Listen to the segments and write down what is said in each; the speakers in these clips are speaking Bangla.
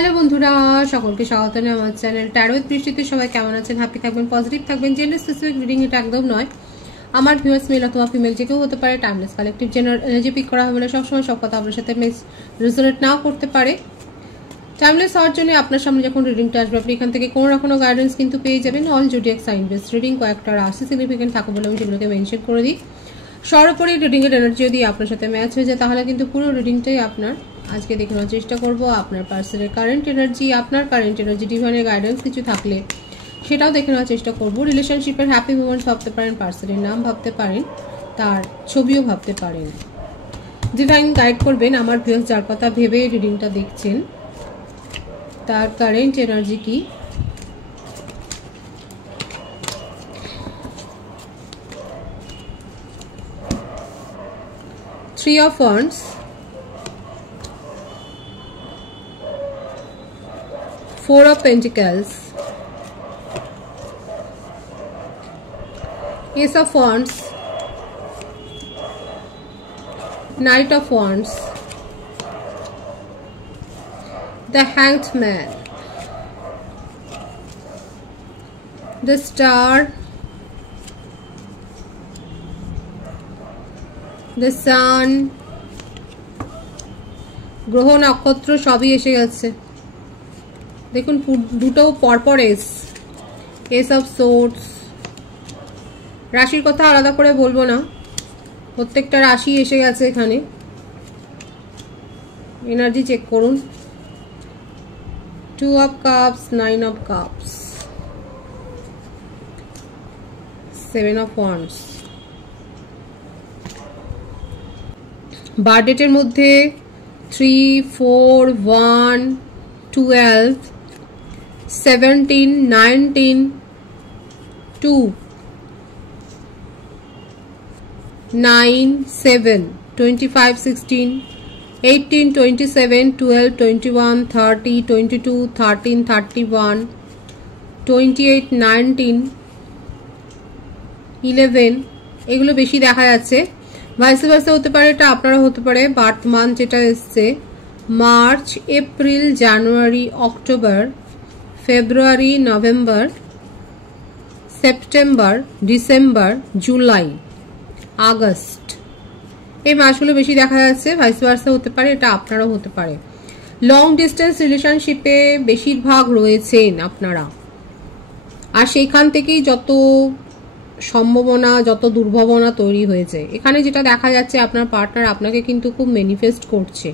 হ্যালো বন্ধুরা, সকলকে স্বাগত জানাই আমার চ্যানেল ট্যারো উইথ বৃষ্টিতে। সবাই কেমন আছেন? হ্যাপি থাকবেন, পজিটিভ থাকবেন। জেন্ডার স্পেসিফিক রিডিং এটা একদম নয়। আমার ভিউয়ার্স মেল অথবা ফিমেল যে কেউ হতে পারে। Timeless collective general energy pick করা হবে বলে সবসময় সব কথা আপনার সাথে রেজোনেট নাও করতে পারে। টাইমলেস হওয়ার জন্য আপনার সামনে যখন রিডিংটা আসবে আপনি এখান থেকে কোনো না কোনো গাইডেন্স কিন্তু পেয়ে যাবেন। All zodiac sign based reading, কয়েকটা রাশি সিগনিফিকেন্ট থাকে বলে আমি সেগুলোকে মেনশন করে দিই। সর্বোপরি রিডিংয়ের এনার্জি যদি আপনার সাথে ম্যাচ হয়ে যায় তাহলে কিন্তু পুরো রিডিংটাই আপনার। আজকে দেখানোর চেষ্টা করব আপনার পার্সনের কারেন্ট এনার্জি, আপনার কারেন্ট এনার্জি, ডিভাইনের গাইডেন্স কিছু থাকলে সেটাও দেখে নেওয়ার চেষ্টা করব। রিলেশনশিপের হ্যাপি মোমেন্টস ভাবতে পারেন, পার্সনের নাম ভাবতে পারেন, তার ছবিও ভাবতে পারেন। ডিভাইন গাইড করবেন আমার ভিউয়ার্স যার কথা ভেবে রিডিংটা দেখছেন, তার কারেন্ট এনার্জি কি। Three of wands, Four of Pentacles, Ace of Wands, Knight of Wands, the Hanged Man, the Star, the Sun, গ্রহ নক্ষত্র সবই এসে গেছে। দেখুন দুটো পরপর এস অফ সোর্ডস। রাশির কথা আলাদা করে বলবো না, প্রত্যেকটা রাশি এসে গেছে এখানে। এনার্জি চেক করুন। Two of cups, nine of cups, seven of wands. বার্থডেটের মধ্যে 3, 4, 1, 12, 17, 19, 2, 9, 7, 25, 16, 18, 27, 12, 21, 30, 22, 13, 31, 28, 19, 11 এগুলো বেশি দেখা যাচ্ছে। ভাইস ভার্সা হতে পারে, এটা আপনারা হতে পারে। বার্থ মান্থ যেটা এসছে March, April, January, October, February, November, September, December, July, August, এই মাসগুলো বেশি দেখা যাচ্ছে। ভাইস ভার্সা হতে পারে, এটা আপনারাও হতে পারে। লং ডিস্টেন্স রিলেশনশিপে বেশিরভাগ রয়েছেন আপনারা, আর সেইখান থেকেই যত সম্ভাবনা, যত দুর্ভাবনা তৈরি হয়েছে। এখানে যেটা দেখা যাচ্ছে আপনার পার্টনার আপনাকে কিন্তু খুব ম্যানিফেস্ট করছে,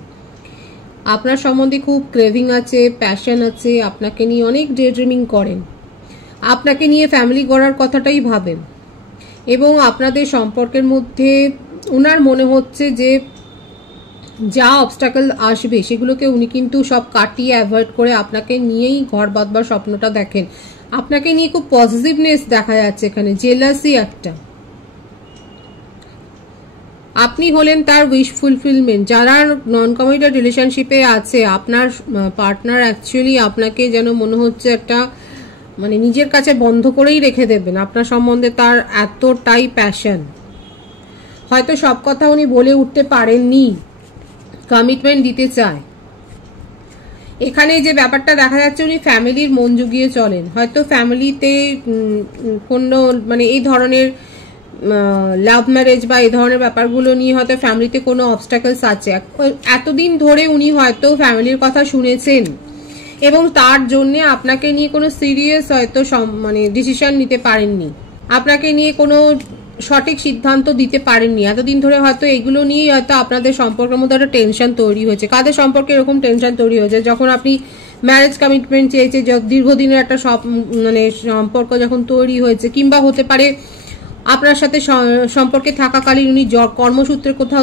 আপনার সম্বন্ধে খুব ক্রেভিং আছে, প্যাশন আছে, আপনাকে নিয়ে অনেক ডে ড্রিমিং করেন, আপনাকে নিয়ে ফ্যামিলি গড়ার কথাটাই ভাবেন। এবং আপনাদের সম্পর্কের মধ্যে ওনার মনে হচ্ছে যে যা অবস্টাকল আসবে সেগুলোকে উনি কিন্তু সব কাটিয়ে অ্যাভয়েড করে আপনাকে নিয়েই ঘর বাঁধবার স্বপ্নটা দেখেন। আপনাকে নিয়ে খুব পজিটিভনেস দেখা যাচ্ছে এখানে, জেলাসি একটা। আপনি হলেন তার উইশ ফুলফিলমেন্ট। যারা নন কমিটেড রিলেশনশিপে আছে আপনার পার্টনার অ্যাকচুয়ালি আপনাকে যেন মনে হচ্ছে একটা মানে নিজের কাছে বন্ধ করেই রেখে দেবেন। আপনার সম্বন্ধে তার এতটাই প্যাশন, হয়তো সব কথা উনি বলে উঠতে পারেননি, কমিটমেন্ট দিতে চায়। এখানে যে ব্যাপারটা দেখা যাচ্ছে উনি ফ্যামিলির মন জুগিয়ে চলেন। হয়তো ফ্যামিলিতে কোনো মানে এই ধরনের লাভ ম্যারেজ বা এই ধরনের ব্যাপারগুলো নিয়ে হয়তো ফ্যামিলিতে কোনো অবস্টাকলস আছে। এতদিন ধরে উনি হয়তো ফ্যামিলির কথা শুনেছেন এবং তার জন্য আপনাকে নিয়ে কোনো সিরিয়াস হয়তো মানে ডিসিশন নিতে পারেননি, আপনাকে নিয়ে কোনো সঠিক সিদ্ধান্ত দিতে পারেননি। এতদিন ধরে হয়তো এগুলো নিয়েই হয়তো আপনাদের সম্পর্কের মধ্যে একটা টেনশন তৈরি হয়েছে। কাদের সম্পর্কে এরকম টেনশন তৈরি হয়েছে? যখন আপনি ম্যারেজ কমিটমেন্ট চেয়েছে, দীর্ঘদিনের একটা মানে সম্পর্ক যখন তৈরি হয়েছে, কিংবা হতে পারে আপনার সাথে সম্পর্কে থাকাকালীন উনি কর্মসূত্রে কোথাও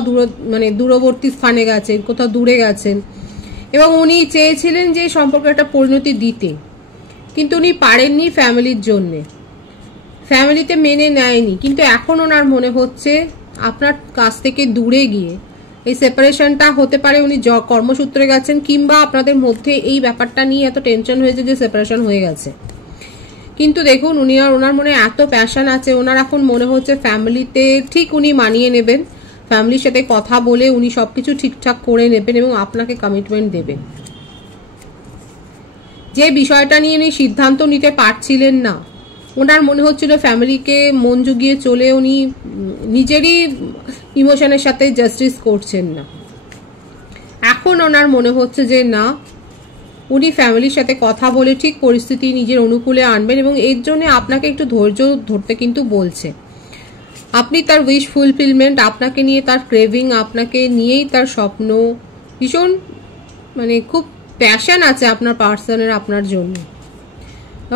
দূরবর্তী স্থানে গেছেন, কোথাও দূরে গেছেন, এবং উনি চেয়েছিলেন যে সম্পর্কে একটা পরিণতি দিতে, কিন্তু উনি পারেননি ফ্যামিলির জন্যে, ফ্যামিলিতে মেনে নেয়নি। কিন্তু এখন ওনার মনে হচ্ছে আপনার কাছ থেকে দূরে গিয়ে এই সেপারেশনটা হতে পারে উনি কর্মসূত্রে গেছেন, কিংবা আপনাদের মধ্যে এই ব্যাপারটা নিয়ে এত টেনশন হয়েছে যে সেপারেশন হয়ে গেছে। কিন্তু দেখুন উনি আর ওনার মনে এত প্যাশন আছে, ওনার এখন মনে হচ্ছে ফ্যামিলিতে ঠিক উনি মানিয়ে নেবেন, ফ্যামিলির সাথে কথা বলে উনি সবকিছু ঠিকঠাক করে নেবেন এবং আপনাকে কমিটমেন্ট দেবেন। যে বিষয়টা নিয়ে উনি সিদ্ধান্ত নিতে পারছিলেন না, ওনার মনে হচ্ছিল ফ্যামিলিকে মন জুগিয়ে চলে উনি নিজেরই ইমোশনের সাথে জাস্টিস করছেন না। এখন ওনার মনে হচ্ছে যে না, উনি ফ্যামিলির সাথে কথা বলে ঠিক পরিস্থিতি নিজের অনুকূলে আনবেন, এবং এর জন্য আপনাকে একটু ধৈর্য ধরতে কিন্তু বলছে। আপনি তার উইশ ফুলফিলমেন্ট, আপনাকে নিয়ে তার ক্রেভিং, আপনাকে নিয়েই তার স্বপ্ন, ভীষণ মানে খুব প্যাশন আছে আপনার পার্সনের আপনার জন্য।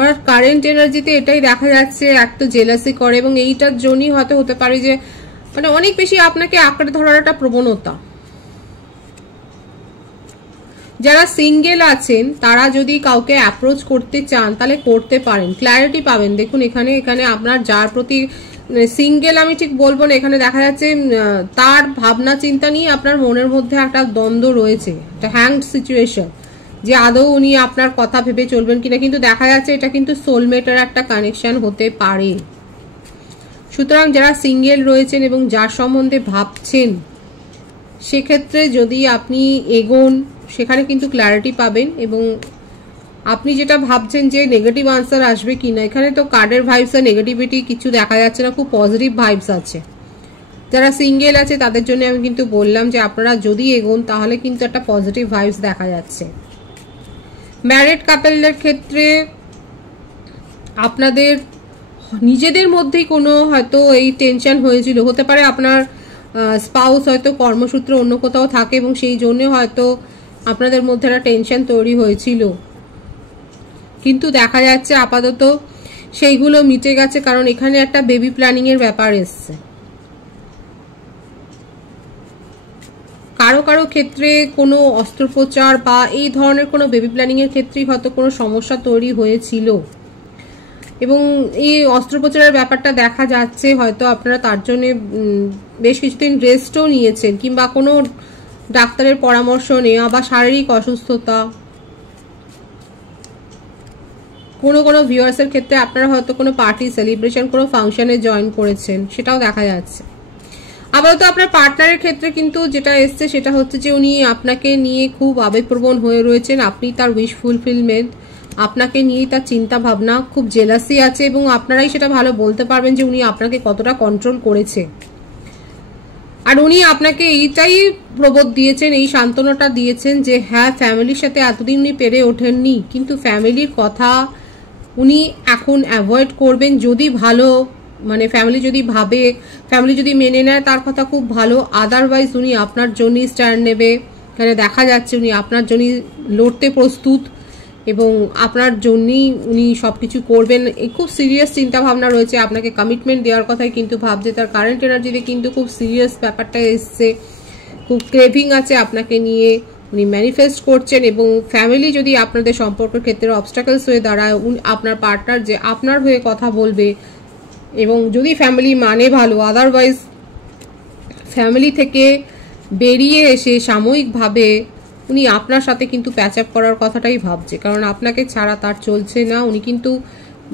আর কারেন্ট এনার্জিতে এটাই দেখা যাচ্ছে, একটা জেলাসি করে, এবং এইটার জন্যই হয়তো হতে পারে যে মানে অনেক বেশি আপনাকে আঁকড়ে ধরার একটা প্রবণতা। যারা সিঙ্গেল আছেন তারা যদি কাউকে অ্যাপ্রোচ করতে চান তাহলে করতে পারেন, ক্ল্যারিটি পাবেন। দেখুন এখানে আপনার যার প্রতি সিঙ্গেল আমি ঠিক বলবো না, এখানে দেখা যাচ্ছে তার ভাবনা চিন্তা নিয়ে আপনার মনের মধ্যে একটা দ্বন্দ্ব রয়েছে, একটা হ্যাংড সিচুয়েশন, যে আদৌ উনি আপনার কথা ভেবে চলবেন কিনা। কিন্তু দেখা যাচ্ছে এটা কিন্তু সোলমেটের একটা কানেকশন হতে পারে। সুতরাং যারা সিঙ্গেল রয়েছেন এবং যার সম্বন্ধে ভাবছেন, সেক্ষেত্রে যদি আপনি এগোন সেখানে কিন্তু ক্ল্যারিটি পাবেন, এবং আপনি যেটা ভাবছেন যে নেগেটিভ আনসার আসবে কিনা, এখানে তো কার্ডের ভাইবস আর নেগেটিভিটি কিছু দেখা যাচ্ছে না, খুব পজিটিভ ভাইবস আছে। যারা সিঙ্গেল আছে তাদের জন্য আমি কিন্তু বললাম যে আপনারা যদি এগোন তাহলে কিন্তু একটা পজিটিভ ভাইবস দেখা যাচ্ছে। ম্যারিড কাপলদের ক্ষেত্রে আপনাদের নিজেদের মধ্যেই কোনো হয়তো এই টেনশন হয়েছিল, হতে পারে আপনার স্পাউস হয়তো কর্মসূত্রে অন্য কোথাও থাকে এবং সেই জন্য হয়তো আপনাদের মধ্যে একটা টেনশন তৈরি হয়েছিল, কিন্তু দেখা যাচ্ছে আপাতত সেইগুলো মিটে গেছে, কারণ এখানে একটা বেবি প্ল্যানিং এর ব্যাপার এসছে। কারো কারো ক্ষেত্রে কোনো অস্ত্রোপচার বা এই ধরনের কোনো বেবি প্ল্যানিং এর ক্ষেত্রেই হয়তো কোনো সমস্যা তৈরি হয়েছিল, এবং এই অস্ত্রোপচারের ব্যাপারটা দেখা যাচ্ছে হয়তো আপনারা তার জন্য বেশ কিছুদিন রেস্টও নিয়েছেন, কিংবা কোনো ডাক্তারের পরামর্শ নেওয়া বা শারীরিক অসুস্থতা। কোনো ভিউয়ার্সের ক্ষেত্রে আপনারা হয়তো কোনো পার্টি, সেলিব্রেশন, কোনো ফাংশনে জয়েন করেছেন, সেটাও দেখা যাচ্ছে। আপাতত আপনার পার্টনারের ক্ষেত্রে কিন্তু যেটা এসছে সেটা হচ্ছে যে উনি আপনাকে নিয়ে খুব আবেগপ্রবণ হয়ে রয়েছেন, আপনি তার উইশ ফুলফিলমেন্ট, আপনাকে নিয়েই তার চিন্তা ভাবনা, খুব জেলাসি আছে, এবং আপনারাই সেটা ভালো বলতে পারবেন যে উনি আপনাকে কতটা কন্ট্রোল করেছে। আর উনি আপনাকে এইটাই প্রবোধ দিয়েছেন, এই সান্ত্বনাটা দিয়েছেন যে হ্যাঁ, ফ্যামিলির সাথে এতদিন উনি পেরে ওঠেননি, কিন্তু ফ্যামিলির কথা উনি এখন অ্যাভয়েড করবেন। যদি ভালো মানে ফ্যামিলি যদি ভাবে, ফ্যামিলি যদি মেনে নেয় তার কথা খুব ভালো, আদারওয়াইজ উনি আপনার জন্যই স্ট্যান্ড নেবে। এখানে দেখা যাচ্ছে উনি আপনার জন্যই লড়তে প্রস্তুত, এবং আপনার জন্যই উনি সবকিছু করবেন। এই খুব সিরিয়াস চিন্তা ভাবনা রয়েছে, আপনাকে কমিটমেন্ট দেওয়ার কথাই কিন্তু ভাবছে। তার কারেন্ট এনার্জিতে কিন্তু খুব সিরিয়াস ব্যাপারটা এসছে, খুব ক্রেভিং আছে আপনাকে নিয়ে, উনি ম্যানিফেস্ট করছেন। এবং ফ্যামিলি যদি আপনাদের সম্পর্কের ক্ষেত্রে অবস্টাকলস হয়ে দাঁড়ায়, আপনার পার্টনার যে আপনার হয়ে কথা বলবে, এবং যদি ফ্যামিলি মানে ভালো, আদারওয়াইজ ফ্যামিলি থেকে বেরিয়ে এসে সাময়িকভাবে উনি আপনার সাথে কিন্তু প্যাচ আপ করার কথাটাই ভাবছে, কারণ আপনাকে ছাড়া তার চলছে না। উনি কিন্তু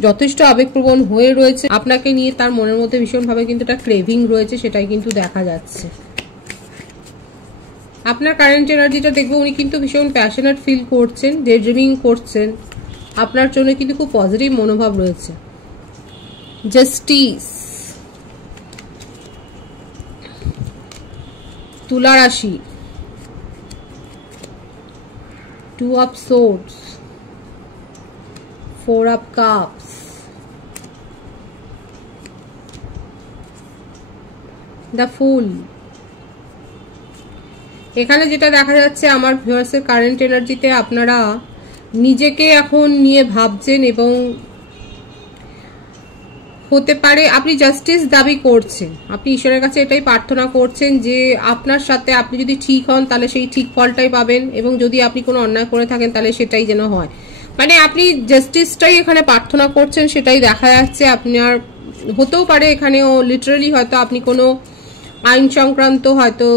যথেষ্ট আবেগপ্রবণ হয়ে রয়েছে আপনাকে নিয়ে, তার মনের মধ্যে ভীষণভাবে কিন্তু একটা ক্রেভিং রয়েছে, সেটাই কিন্তু দেখা যাচ্ছে। আপনার কারেন্ট এনার্জিটা দেখবো, উনি কিন্তু ভীষণ প্যাশনেট ফিল করছেন, ডে ড্রিমিং করছেন, আপনার জন্য কিন্তু খুব পজিটিভ মনোভাব রয়েছে। জাস্টিস, তুলা রাশি, 2 of swords, 4 of cups, the fool। এখানে যেটা দেখা যাচ্ছে আমার ভিউয়ার্সের কারেন্ট এনার্জিতে আপনারা নিজেকে এখন নিয়ে ভাবছেন, এবং হতে পারে আপনি জাস্টিস দাবি করছেন, আপনি ঈশ্বরের কাছে এটাই প্রার্থনা করছেন যে আপনার সাথে আপনি যদি ঠিক হন তাহলে সেই ঠিক ফলটাই পাবেন, এবং যদি আপনি কোনো অন্যায় করে থাকেন তাহলে সেটাই যেন হয়। মানে আপনি জাস্টিসটাই এখানে প্রার্থনা করছেন, সেটাই দেখা যাচ্ছে। আপনার হতেও পারে এখানেও লিটারালি হয়তো আপনি কোনো আইন সংক্রান্ত হয়তো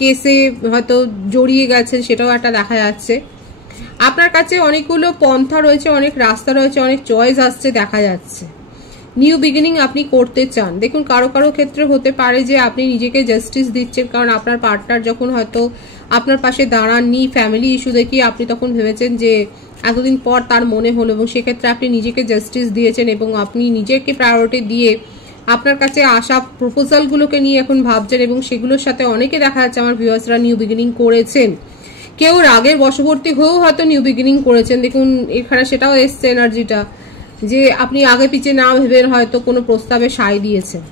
কেসে হয়তো জড়িয়ে গেছেন, সেটাও একটা দেখা যাচ্ছে। আপনার কাছে অনেকগুলো পন্থা রয়েছে, অনেক রাস্তা রয়েছে, অনেক চয়েস আসছে দেখা যাচ্ছে। নিউ বিগিনিং আপনি করতে চান। দেখুন কারো কারো ক্ষেত্রে হতে পারে যে আপনি নিজেকে জাস্টিস দিচ্ছেন, কারণ আপনার পার্টনার যখন হয়তো আপনার পাশে দাঁড়াননি, ফ্যামিলি ইস্যু দেখিয়ে আপনি তখন ভেবেছেন যে এতদিন পর তার মনে হলো, এবং সেক্ষেত্রে আপনি নিজেকে জাস্টিস দিয়েছেন এবং আপনি নিজেকে প্রায়োরিটি দিয়ে আপনার কাছে আসা প্রপোজালগুলোকে নিয়ে এখন ভাবছেন, এবং সেগুলোর সাথে অনেকে দেখা যাচ্ছে আমার ভিউয়ার্সরা নিউ বিগিনিং করেছেন। কেউ রাগের বশবর্তী হয়েও হয়তো নিউ বিগিনিং করেছেন। দেখুন এখানে সেটাও এসছে এনার্জিটা, যে আপনি আগে পিছে না ভেবে হয়তো কোনো প্রস্তাবে সায় দিয়েছেন।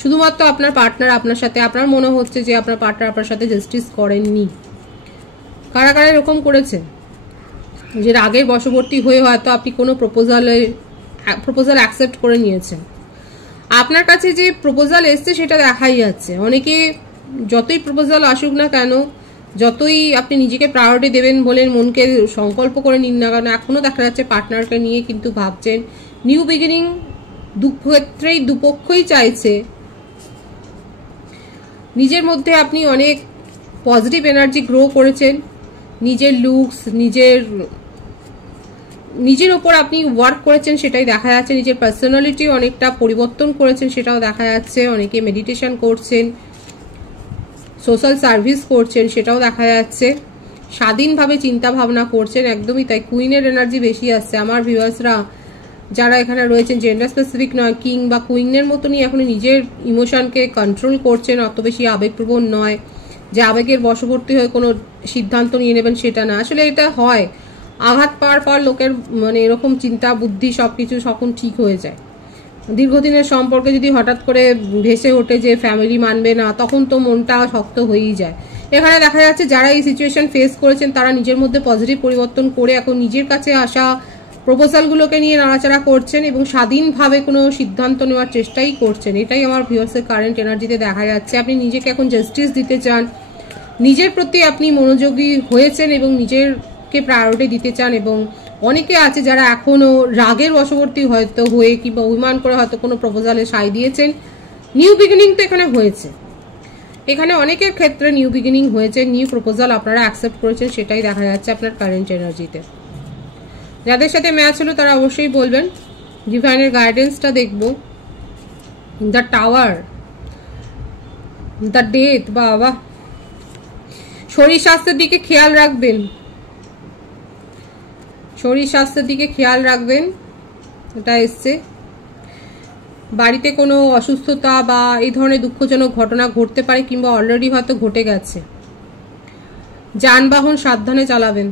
শুধুমাত্র আপনার পার্টনার আপনার সাথে, আপনার মনে হচ্ছে যে আপনার পার্টনার আপনার সাথে জাস্টিস করেননি। কারা কারা এরকম করেছেন যে রাগের বশবর্তী হয়ে হয়তো আপনি কোনো প্রপোজাল অ্যাকসেপ্ট করে নিয়েছেন। আপনার কাছে যে প্রপোজাল এসছে সেটা দেখাই যাচ্ছে। অনেকে যতই প্রপোজাল আসুক না কেন, যতই আপনি নিজেকে প্রায়োরিটি দেবেন বলে মনকে সংকল্প করে নিন না কেন, এখনো দেখা যাচ্ছে পার্টনারকে নিয়ে কিন্তু ভাবছেন। নিউ বিগিনিং দুক্ষেত্রেই দুপক্ষই চাইছে। নিজের মধ্যে আপনি অনেক পজিটিভ এনার্জি গ্রো করেছেন, নিজের লুকস, নিজের ওপর আপনি ওয়ার্ক করেছেন সেটাই দেখা যাচ্ছে। নিজের পার্সোনালিটি অনেকটা পরিবর্তন করেছেন সেটাও দেখা যাচ্ছে। অনেকে মেডিটেশন করছেন, সোশ্যাল সার্ভিস করছেন সেটাও দেখা যাচ্ছে। স্বাধীনভাবে চিন্তা ভাবনা করছেন, একদমই তাই। কুইনের এনার্জি বেশি আসছে আমার ভিউয়ার্সরা যারা এখানে রয়েছেন, জেন্ডার স্পেসিফিক নয়, কিং বা কুইনের মতনই এখন নিজের ইমোশনকে কন্ট্রোল করছেন, অত বেশি আবেগপ্রবণ নয় যে আবেগের বশবর্তী হয়ে কোনো সিদ্ধান্ত নিয়ে নেবেন সেটা না। আসলে এটা হয় আঘাত পাওয়ার পর লোকের মানে এরকম চিন্তা বুদ্ধি সবকিছু তখন ঠিক হয়ে যায়। দীর্ঘদিনের সম্পর্কে যদি হঠাৎ করে ভেসে ওঠে যে ফ্যামিলি মানবে না, তখন তো মনটা শক্ত হয়েই যায়। এখানে দেখা যাচ্ছে যারা এই সিচুয়েশন ফেস করেছেন তারা নিজের মধ্যে পজিটিভ পরিবর্তন করে এখন নিজের কাছে আসা প্রপোজালগুলোকে নিয়ে নাড়াচাড়া করছেন এবং স্বাধীনভাবে কোনো সিদ্ধান্ত নেওয়ার চেষ্টাই করছেন। এটাই আমার ভিউয়ার্সের কারেন্ট এনার্জিতে দেখা যাচ্ছে। আপনি নিজেকে এখন জাস্টিস দিতে চান, নিজের প্রতি আপনি মনোযোগী হয়েছেন এবং নিজেরকে প্রায়োরিটি দিতে চান। এবং অনেকে আছে যারা এখনো রাগের বশবর্তী হয়তো হয়ে কিংবা অভিমান করে হয়তো কোনো প্রপোজালে সায় দিয়েছেন। নিউ বিগিনিং তো এখানে হয়েছে, এখানে অনেকের ক্ষেত্রে নিউ বিগিনিং হয়েছে, নিউ প্রপোজাল আপনারা অ্যাকসেপ্ট করেছেন সেটাই দেখা যাচ্ছে আপনার কারেন্ট এনার্জিতে। যাদের সাথে ম্যাচ হলো তারা অবশ্যই বলবেন। ডিভাইনের গাইডেন্সটা দেখব। দ্য টাওয়ার, দ্য ডেথ, বাবা। শরীর স্বাস্থ্যের দিকে খেয়াল রাখবেন, শরীর স্বাস্থ্যের দিকে খেয়াল রাখবেন, এটা এসছে। বাড়িতে কোনো অসুস্থতা বা এই ধরনের দুঃখজনক ঘটনা ঘটতে পারে কিংবা অলরেডি হয়তো ঘটে গেছে। যানবাহন সাবধানে চালাবেন।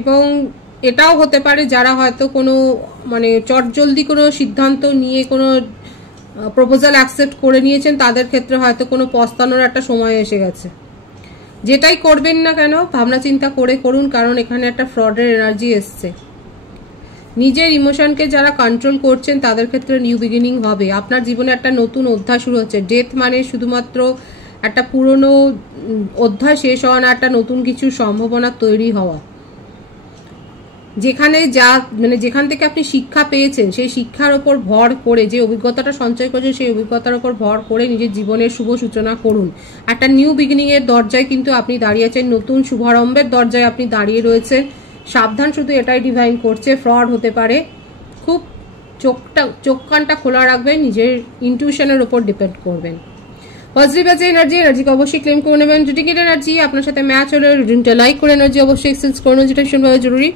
এবং এটাও হতে পারে যারা হয়তো কোনো মানে চটজলদি কোনো সিদ্ধান্ত নিয়ে কোনো প্রপোজাল অ্যাকসেপ্ট করে নিয়েছেন তাদের ক্ষেত্রে হয়তো কোনো পস্তানোর একটা সময় এসে গেছে। যেটাই করবেন না কেন ভাবনা চিন্তা করে করুন, কারণ এখানে একটা ফ্রডের এনার্জি এসছে। নিজের ইমোশনকে যারা কন্ট্রোল করছেন তাদের ক্ষেত্রে নিউ বিগিনিং হবে। আপনার জীবনে একটা নতুন অধ্যায় শুরু হচ্ছে। ডেথ মানে শুধুমাত্র একটা পুরনো অধ্যায় শেষ হওয়া না, একটা নতুন কিছুর সম্ভাবনা তৈরি হওয়া। যেখানে যেখান থেকে আপনি শিক্ষা পেয়েছেন সেই শিক্ষার ওপর ভর করে, যে অভিজ্ঞতাটা সঞ্চয় করেছেন সেই অভিজ্ঞতার ওপর ভর করে নিজের জীবনের শুভ সূচনা করুন। একটা নিউ বিগিনিং এর দরজায় কিন্তু আপনি দাঁড়িয়ে আছেন, নতুন শুভারম্ভের দরজায় আপনি দাঁড়িয়ে রয়েছেন। সাবধান শুধু এটাই ডিভাইন করছে, ফ্রড হতে পারে। খুব চোখ কানটা খোলা রাখবেন, নিজের ইনটিউশনের ওপর ডিপেন্ড করবেন। পজিটিভ আছে এনার্জিকে অবশ্যই ক্লেম করে নেবেন। রিডিংয়ের এনার্জি আপনার সাথে ম্যাচ হলে রিডিংটা লাইক করে এনার্জি অবশ্যই এক্সচেঞ্জ করে নেবেন, যেটা ভীষণভাবে জরুরি।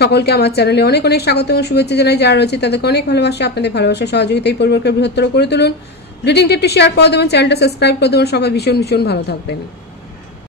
সকলকে আমার চ্যানেলে অনেক অনেক স্বাগত এবং শুভেচ্ছা জানাই। যারা রয়েছে তাদেরকে অনেক ভালোবাসা। আপনাদের ভালোবাসা সহযোগিতা এই পরিবারকে বৃহত্তর করে তুলুন। রিডিংটা একটু শেয়ার করে দেবেন, চ্যানেলটা সাবস্ক্রাইব করে দেবেন। সবাই ভীষণ ভীষণ ভালো থাকবেন।